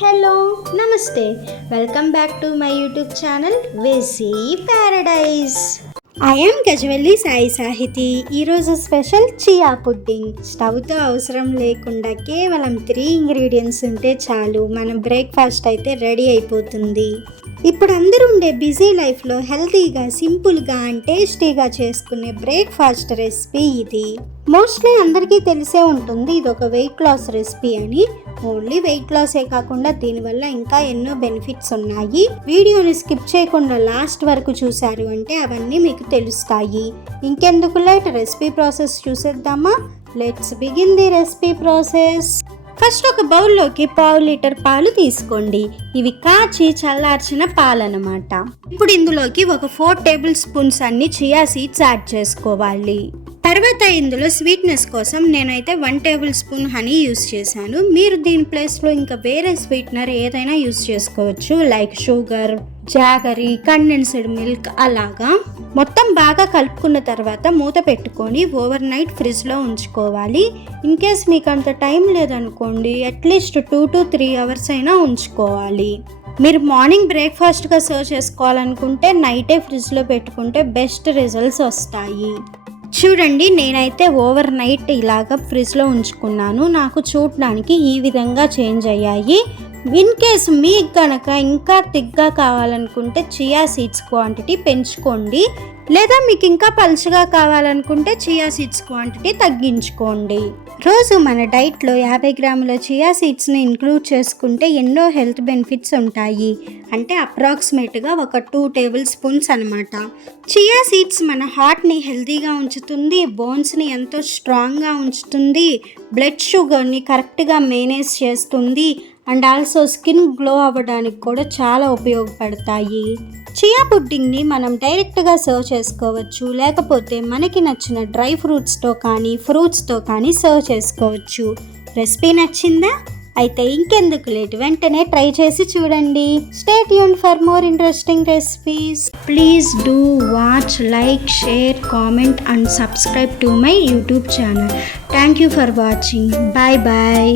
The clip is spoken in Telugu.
హలో నమస్తే welcome back to my YouTube channel వెసీ Paradise. I am Gajavalli Sai Sahiti. ఈరోజు స్పెషల్ చియా పుడ్డింగ్. స్టవ్తో అవసరం లేకుండా కేవలం 3 ఇంగ్రీడియంట్స్ ఉంటే చాలు మన బ్రేక్ఫాస్ట్ అయితే రెడీ అయిపోతుంది. ఇప్పుడు అందరూ ఉండే బిజీ లైఫ్లో హెల్తీగా, సింపుల్గా అండ్ టేస్టీగా చేసుకునే బ్రేక్ఫాస్ట్ రెసిపీ ఇది. మోస్ట్లీ అందరికీ తెలిసే ఉంటుంది ఇది ఒక వెయిట్ లాస్ రెసిపీ అని. ఓన్లీ వెయిట్ లాసే కాకుండా దీనివల్ల ఇంకా ఎన్నో బెనిఫిట్స్ ఉన్నాయి. వీడియోని స్కిప్ చేయకుండా లాస్ట్ వరకు చూశారు అంటే అవన్నీ మీకు తెలుస్తాయి. ఇంకెందుకు లేట్, రెసిపీ ప్రాసెస్ చూసేద్దామా? Let's begin the recipe process. First ఒక బౌల్లోకి 1/2 లీటర్ పాలు తీసుకోండి. ఇవి కాచి చల్లార్చిన పాలు అన్నమాట. ఇప్పుడు ఇందులోకి ఒక 4 టేబుల్ స్పూన్స్ అన్ని చియా సీడ్స్ యాడ్ చేసుకోవాలి. తర్వాత ఇందులో స్వీట్నెస్ కోసం నేనైతే 1 టేబుల్ స్పూన్ హనీ యూస్ చేశాను. మీరు దీని ప్లేస్లో ఇంకా వేరే స్వీట్నర్ ఏదైనా యూస్ చేసుకోవచ్చు, like sugar, jaggery, condensed milk అలాగా. మొత్తం బాగా కలుపుకున్న తర్వాత మూత పెట్టుకొని ఓవర్ నైట్ ఫ్రిడ్జ్లో ఉంచుకోవాలి. ఇన్ కేస్ మీకు అంత టైం లేదనుకోండి, అట్లీస్ట్ 2 to 3 అవర్స్ అయినా ఉంచుకోవాలి. మీరు మార్నింగ్ బ్రేక్ఫాస్ట్గా సర్వ్ చేసుకోవాలనుకుంటే నైటే ఫ్రిడ్జ్లో పెట్టుకుంటే బెస్ట్ రిజల్ట్స్ వస్తాయి. చూడండి, నేనైతే ఓవర్ నైట్ ఇలాగ ఫ్రిడ్జ్లో ఉంచుకున్నాను. నాకు చూడడానికి ఈ విధంగా చేంజ్ అయ్యాయి. ఇన్ కేస్ మీకు కనుక ఇంకా థిక్గా కావాలనుకుంటే చియా సీడ్స్ క్వాంటిటీ పెంచుకోండి, లేదా మీకు ఇంకా పలుచగా కావాలనుకుంటే చియా సీడ్స్ క్వాంటిటీ తగ్గించుకోండి. రోజు మన డైట్లో 50 గ్రాముల చియా సీడ్స్ని ఇంక్లూడ్ చేసుకుంటే ఎన్నో హెల్త్ బెనిఫిట్స్ ఉంటాయి. అంటే అప్రాక్సిమేట్గా ఒక 2 టేబుల్ స్పూన్స్ అనమాట. చియా సీడ్స్ మన హార్ట్ని హెల్తీగా ఉంచుతుంది, బోన్స్ని ఎంతో స్ట్రాంగ్గా ఉంచుతుంది, బ్లడ్ షుగర్ని కరెక్ట్గా మేనేజ్ చేస్తుంది, అండ్ ఆల్సో స్కిన్ గ్లో అవ్వడానికి కూడా చాలా ఉపయోగపడతాయి. చియా పుడ్డింగ్ని మనం డైరెక్ట్గా సర్వ్ చేసుకోవచ్చు, లేకపోతే మనకి నచ్చిన డ్రై ఫ్రూట్స్తో కానీ ఫ్రూట్స్తో కానీ సర్వ్ చేసుకోవచ్చు. రెసిపీ నచ్చిందా? అయితే ఇంకెందుకు లేట్, వెంటనే ట్రై చేసి చూడండి. Stay tuned for more interesting recipes. Please do watch, like, share, comment and subscribe to my YouTube channel. Thank you for watching. Bye bye.